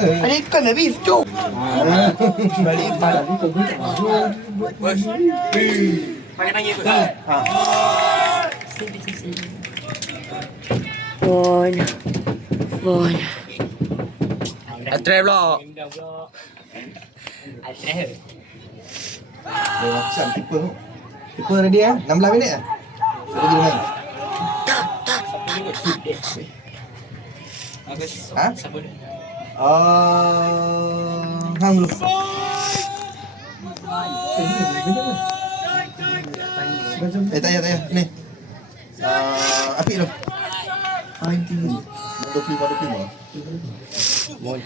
Ada ikan habis cuk. Balik ikan. Panggil tu. Bon. Bon. Atrai pula. Macam keeper. Keeper ready 16 minit dah. Saya pergi main. Ha? Hang dulu. Tak payah. Ni. Apik tu. Ini. 25. Mohon.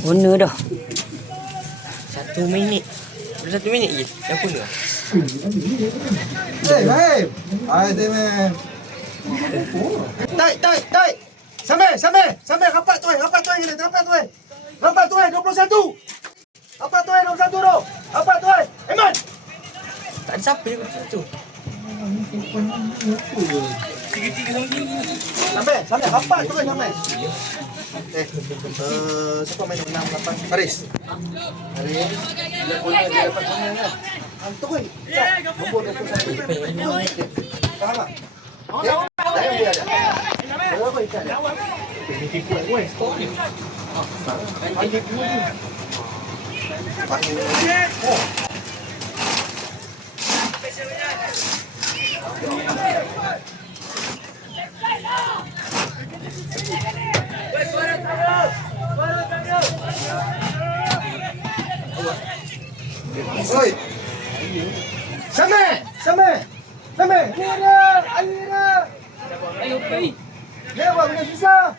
Guna dah. 1 minit. Dah 1 minit je. Yang pun dah. Hey. Hai, teman. Tai. Sampai rapat tu. Rapat tu 21. Rapat tu 21 tu. Rapat tu. Eman. Tak ada siapa je tu. Tiga-tiga sama gini. Sampai rapat tu sampai. Siapa main 6 8 Faris. Dia bola dia dapat mana kan? Antuk oi. Nombor 21. Faham tak? Saya dia ada. Berapa ikat dia? Tipu oi, stop ni. Panggil dulu ni. Panggil. Oh. Oi. Sampai. Ni ada. Ayo pergi. Dia buat benda susah.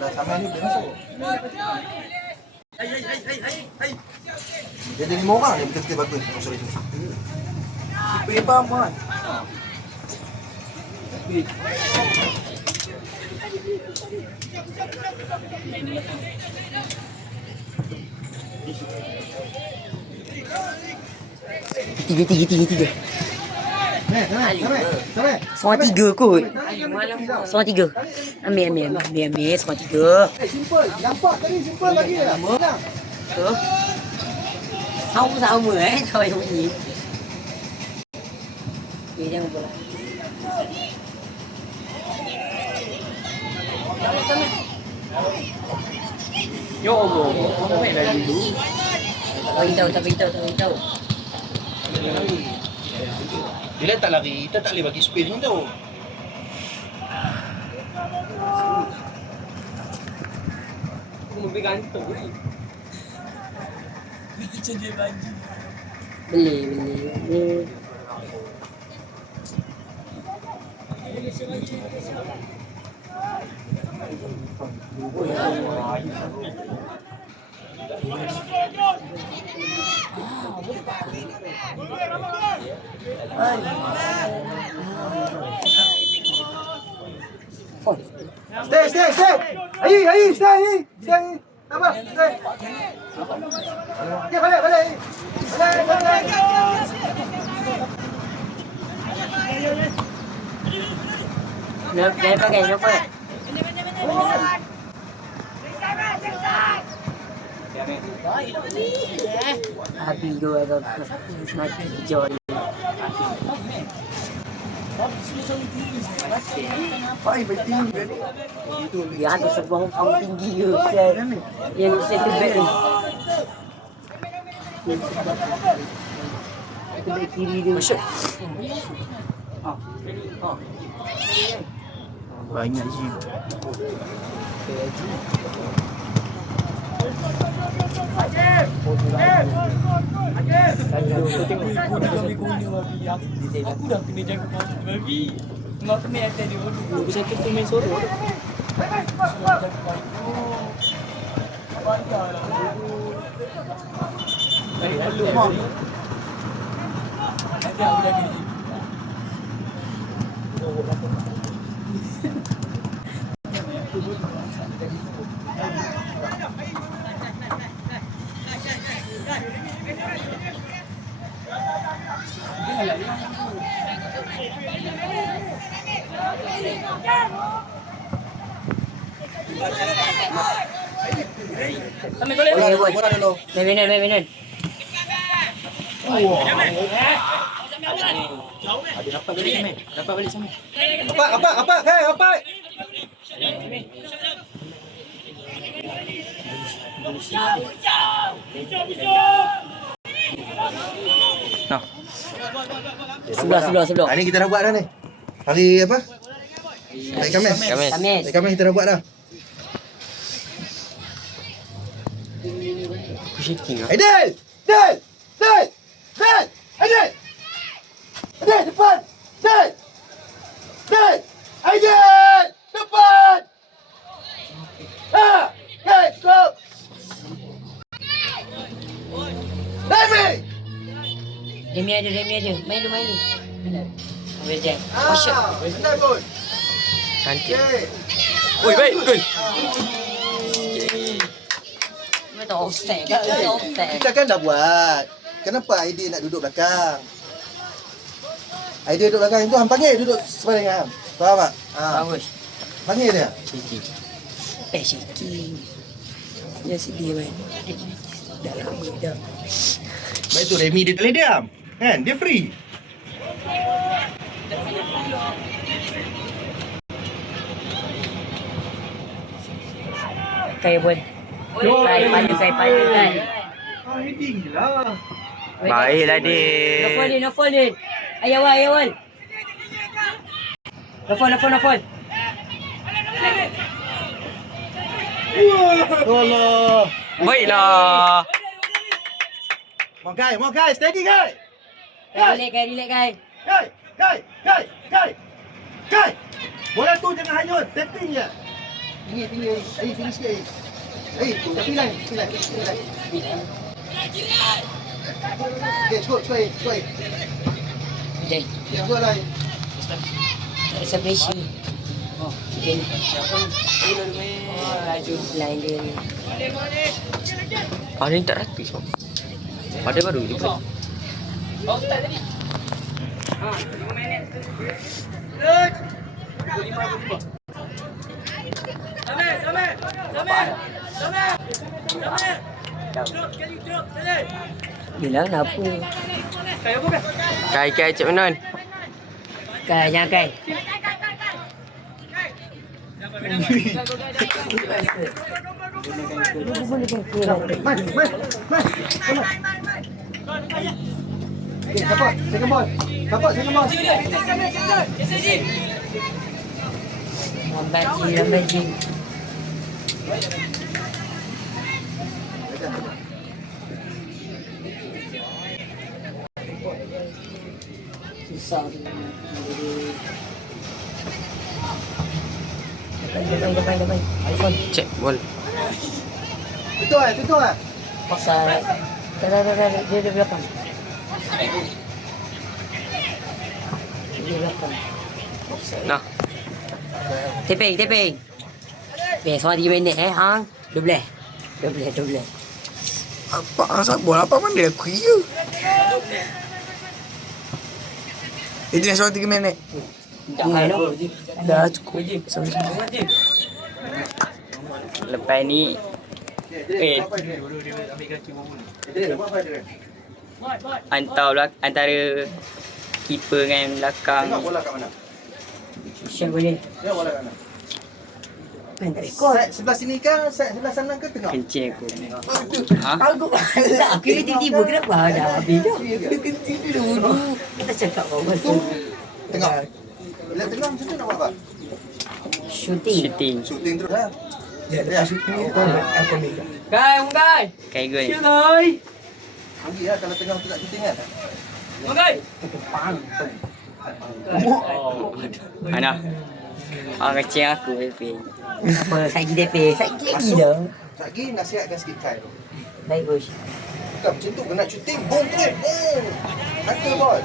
Dah sampai ni dia masuk. Hai. Dia ada 5 orang ni betul-betul bagus. Oh, sorry. Kiper faham kan? Tiga. Sampai. Seorang 3 kot. Seorang 3. Ambil. Seorang 3. Simple. Nampak tadi simple lagi dah. Menang. Ke? Sama Tahu yang bunyi. Okay, jangan bola. Ya Allah. Kau main dari dulu. Tak beritahu. Bila tak lari, kita tak boleh bagi space ni tau. Aku lebih gantung ni. Macam dia baju. Boleh. Stay. Ayi, stay. Tak apa, stay. Okay, balik. Balik. Jangan pakai. Habis tu ada mati hijau ni. Dia ada sebuah panggung tinggi ke yang center back ni. Kebalik kiri dia. Masuk. Banyak je. Aku dah kena jaga kaki babi. Mak kena atas dia. Aku sakit tu main sorok. Balik perlu mak. Nanti aku jaga dia. Bola dulu. Main benar. Dapat balik sama. Dapat balik sama. Apa? Hey, apa? Nah. Sebelah. Ini kita dah buat dah ni. Hari apa? Hari Khamis. Khamis. Hari Khamis kita dah buat dah. Aku shaking ah. Aidil! Aidil, depan! Aidil! Depan! Okay, go! Remy ada. Main dulu. Ambil je. Benar pun. Cantik. Okay. Oi, baik. Gol. Betul offset. Kita kan dah buat. Kenapa Aidil nak duduk belakang? Aidil duduk belakang itu hang panggil duduk sepaling hang. Faham tak? Bagus. Panggil dia. Shaking. Shaking. Dia sedih main. Dah lama dah. Baik tu Remy dia tak boleh diam. Kan? Dia free. Kaya pun. Saya pandai kan. Heading je lah. Baiklah dia. No fall. Ayawal. No fall. Allah. Baiklah. Mau guys, steady guys. Relax guys. Guys. Bola tu jangan hanyut, tapping je. Tinggi. Tinggi sikit. Tepi line. Okay, cukup. Jai. Yang buat line. Separation. Okay. Line dia ni. Ah, ni tak rata so. Pada baru dia buat. Bilang kenapa? Kai cik menon. Jangan kai. Dapat, second ball. Lambat je. Susah. Depan. iPhone. Cek bol. Tutup eh. Pasal. Dah. Dia di belakang. Nah. Tepeng. Besok 3 minit hang. 12. Apa asal bola apa man dia kira? Itu yang soal 3 minit. Dah cukup. Lepas ni antara keeper dengan belakang. Tengok bola kat mana? Syah boleh. Tengok bola kat mana? Pen tak rekod. Set sebelah sini ke? Set sebelah sana ke tengah? Kencing aku. Ha? Aku malah. Aku ni tiba-tiba kenapa dah habis dah. Aku kencing dulu. Kita cakap apa tu? Tengah. Bila tengah macam tu nak buat apa? Shooting. Shooting terus lah. Ya, shooting ni aku megang. Kai. Kai gue ni. Rugi lah kalau tengah tu nak shooting kan? Mana? Kecil aku Epi. Apa, saiki DP. Saiki lagi dah. Lagi nasihatkan sikit Kai tu. Baik, bos. Bukan macam tu, kena shooting, boom terus, boom. Kata bol.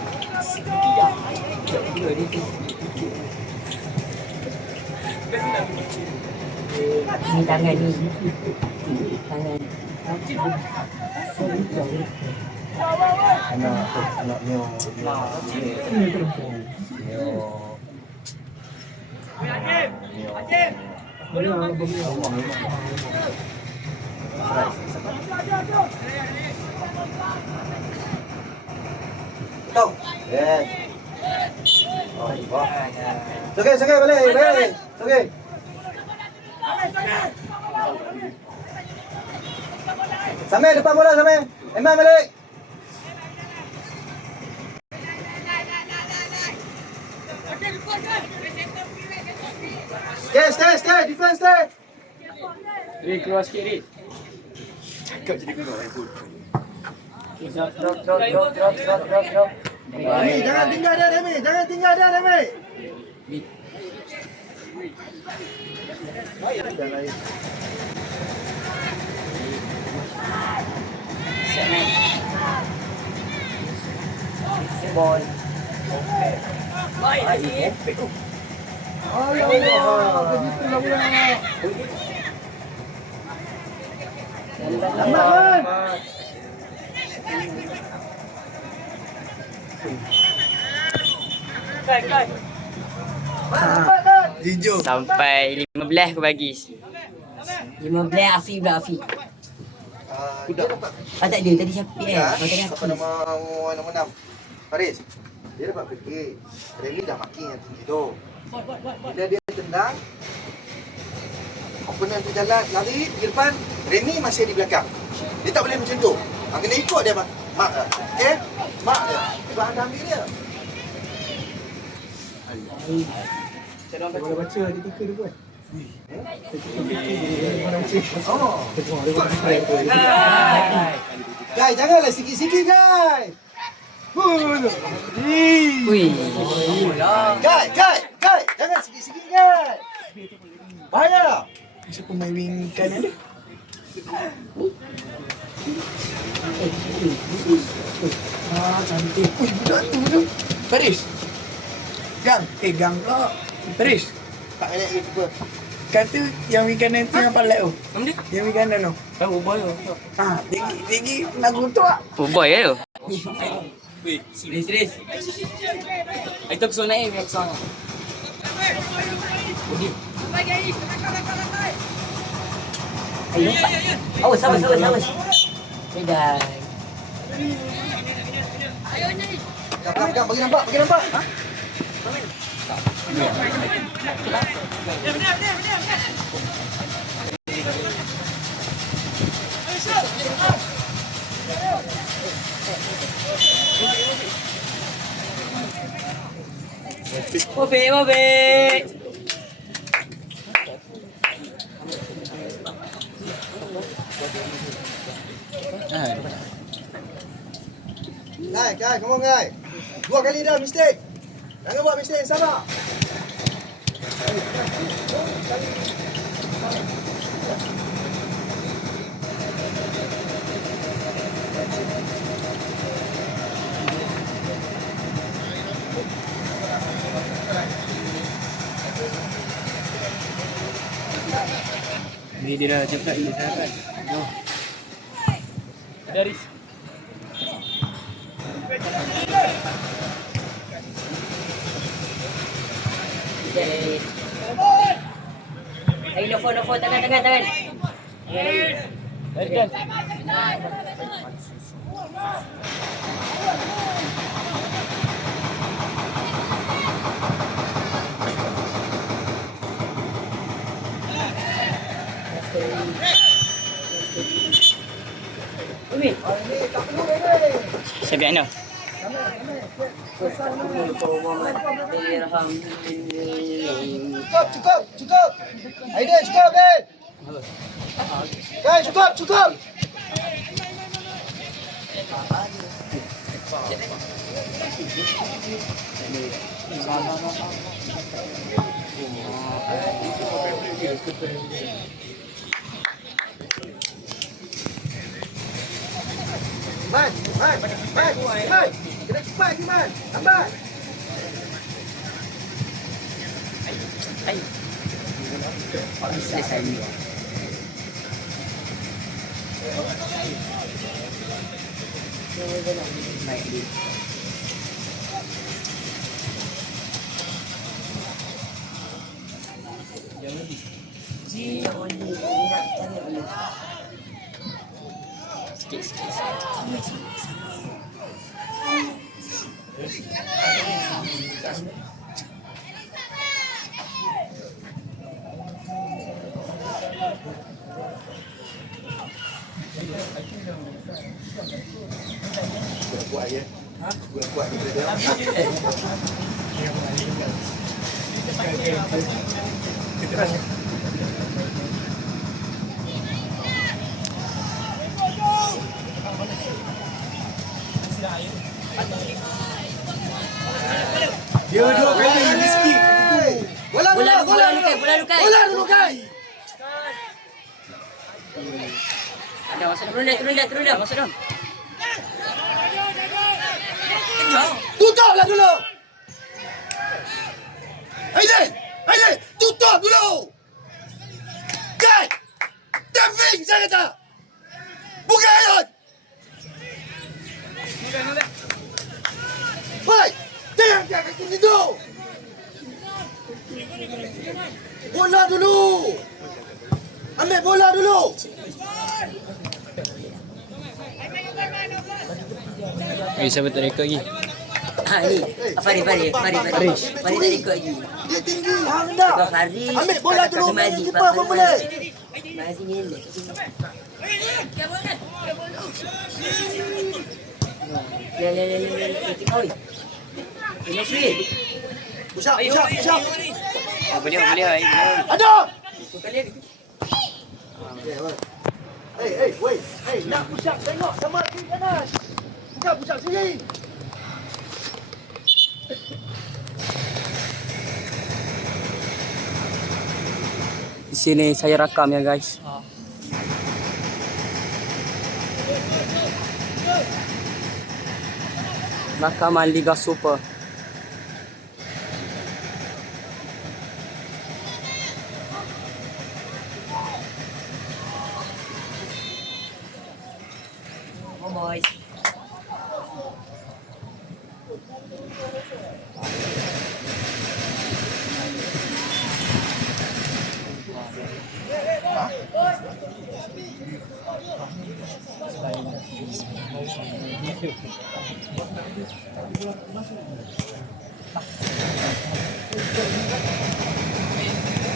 Ni tangan ni. Tangan. Anak Mio. Tahu? Yes. Okey, balik. Okey. Sampai depan bola sampai. Emang balik. Stay. Defense stay. Ri keluar sikit Ri. Cakap jadi guna pun. Drop. Remy, jangan tinggal dia, Remy. Ball. Lambat. Jujur. Sampai 15 aku bagi. 15 Afi pula Afi. Dia dapat Tak ada tadi siapa tadi apa Afi. nama 6. Faris. Dia dapat pergi. Remy dah makin yang tinggi tu. Bila dia tendang, opponent tu jalan lari pergi depan, Remy masih di belakang. Dia tak boleh macam tu. Kena ikut dia mak dia. Okey? Mak dia. Bahan dah ambil dia. Boleh baca artikel tu kan? Oh. Guys, janganlah sikit-sikit guys. Ui. Guys, jangan sikit-sikit guys. Bahaya. Siapa main wing kanan dia? Cantik. Budak tu. Faris. Gang pula. Faris. Tak elok dia cuba. Kata yang wing kanan tu yang palat tu. Mana dia? Yang wing kanan tu. Tahu boy tu. Tinggi lagu tu ah. Oh boy ke tu? Weh, serius. Itu aku suruh naik aku suruh. Awas. Beda. Pegang, bagi nampak. Ha? Mobe. Guys, come on guys. 2 kali dah mistake. Jangan buat mistake yang sama. Ni dia dah cepat ni kan. Dari Ayo nelfon tangan. Dan. Sabi ano? Cukup. Aiden, cukup, Aiden. Guys, cukup. Man. Kena cepat ni, Man. Lambat. Selesai ni. Baik dia. Jangan ni nak tanya dulu. Sikit. Sampai. Kuat ya. Kuat dia. Dia dua kali Rizky. Bola dulu kai. Ada masuk turun dah. Masuk dah. Tutuplah dulu. Aiden, tutup dulu. Kai. Tapping saya kata. Buka ayat. Hei, jangan kat situ. Bola dulu. Ambil bola dulu. Siapa tak rekod lagi? Ni. Farid tak ikut lagi. Dia tinggi, hang rendah. Sebab Farid. Ambil bola dulu. Keeper pun boleh. Masih ngelak. Le. Oi. Ini sini. Push up. Boleh. Ada. Itu kali lagi. Wait. Nak push up, tengok sama kiri kanan. Bukan push up sini. Di sini saya rakam ya guys. Rakaman Liga Super. Boys.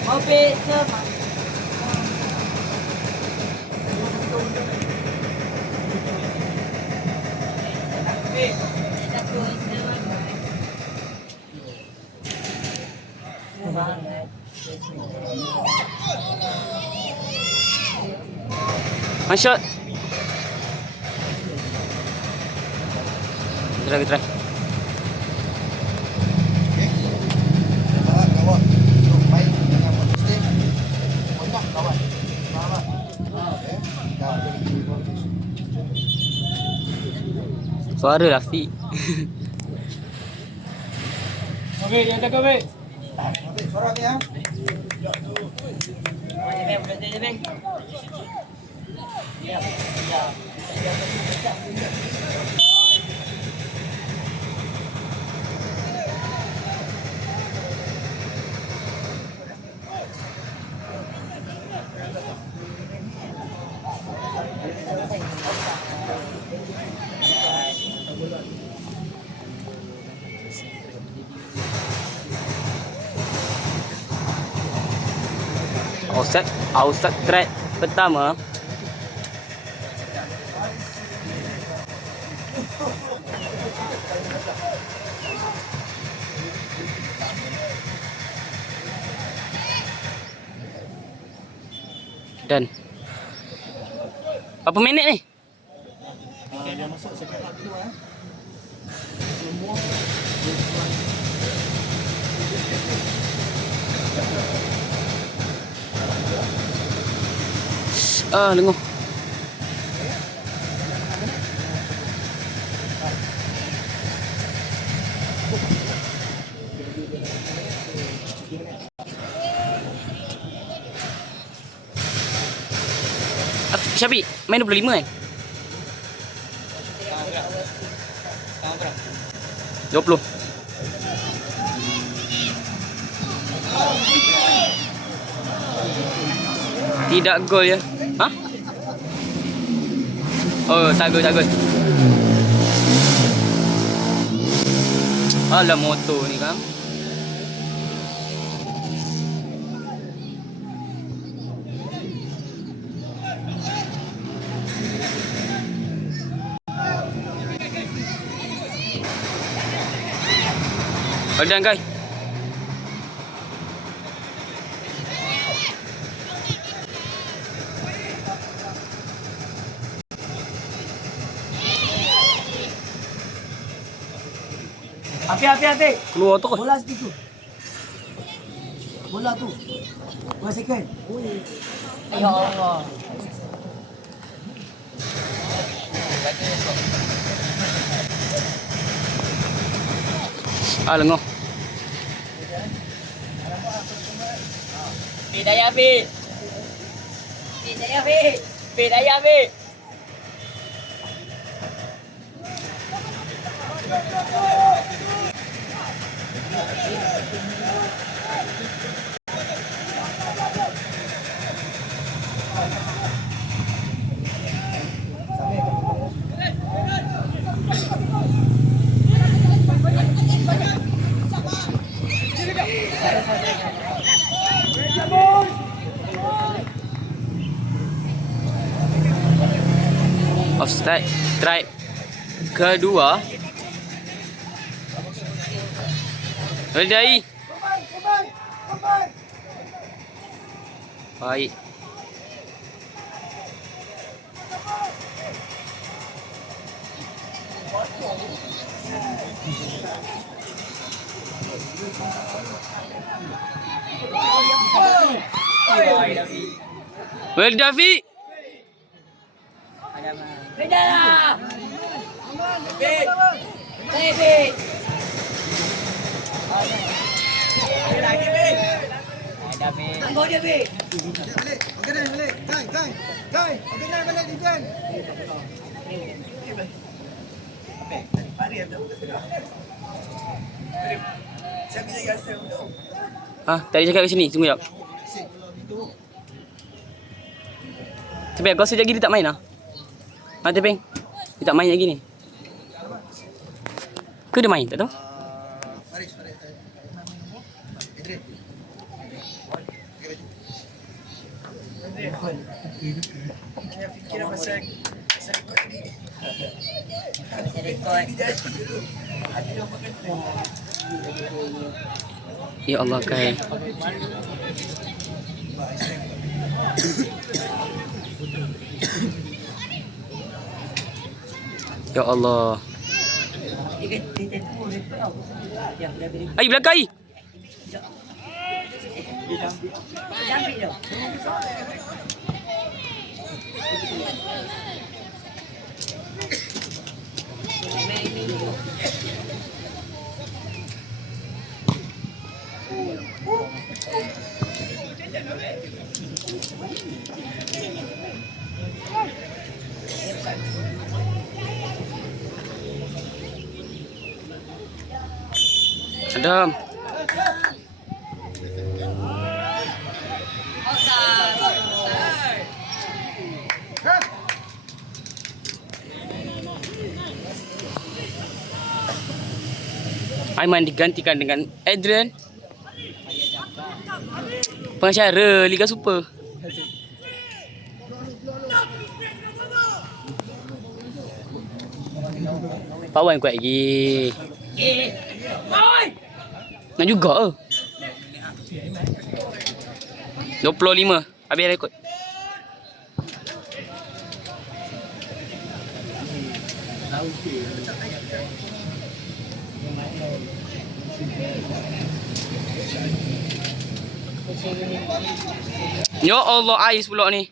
Kopi sama. One shot. Kita try. Kawan. Main dengan mistake. Kontak kawan. Faham tak? Suara Rafiq. Okey, yang jaga weh. Suara ni ya. Offside track pertama. Dan. Berapa minit ni? Dia masuk second half dulu Lenguh. Syafiq, main 25 kan? Sekarang berapa? 20. Tidak gol ya. Ha? Oh, tak gol, tak gol. Alah motor ni kan. Badan kai. Api. Keluar tu. Bola situ. Bola tu. Bola second. Ya Allah. Lenguh. Daya, Fi. Daya, Fi. Offside. Try kedua. Redai. Baik. Well, Dafi. Beda lah. Tangguh dia, Bi. Okey dah balik. Kai. Okey dah balik defend. Tadi cakap kat sini, tunggu jap. Tapi aku rasa lagi dia tak main lah. Tepeng. Dia tak main lagi ni. Ke dia main? Tak tahu. Faris. Idris. Saya fikir masa rekod ni. Ya Allah, Kai. Ya Allah. Ai belakang ai. Adam. Aiman digantikan dengan Adrian, pengacara Liga Super. Pawan kuat lagi. Nak juga ke? 25. Habis rekod. Ya Allah, ais pula ni.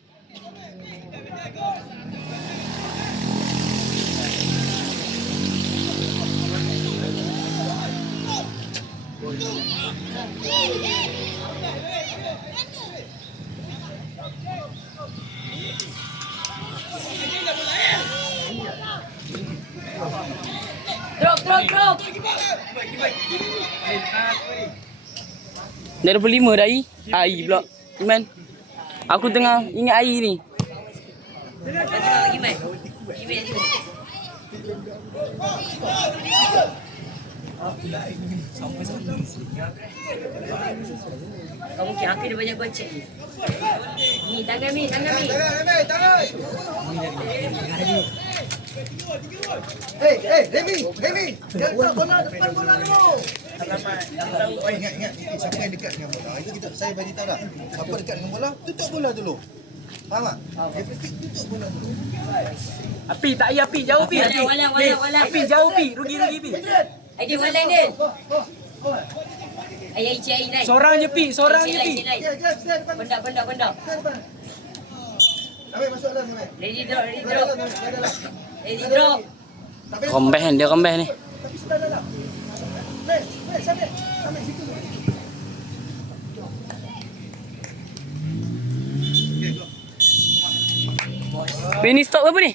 Drop. Dah 25 dah air. Air pula. Iman. Aku tengah ingat air ni. Iman. Kamu kira aku dia banyak gocek ni. Ni tangan ni. Tangan. Remy. Jangan bola depan bola dulu. Ingat. Siapa yang dekat dengan bola? Itu saya bagi tahu dah. Siapa dekat dengan bola, tutup bola dulu. Faham tak? Dia mesti tutup bola dulu. Api, tak payah api. Jauh api. Walang. Api, jauh api. Rugi api. Ada walang dia. Ayah isi air naik. Seorang je pi. Stand depan. Pendak. Stand depan. Ambil masuk dalam. Ready drop. Rembeh kan, dia rembeh ni. Tapi sudah dalam. Sampai situ. Ini stop apa ni?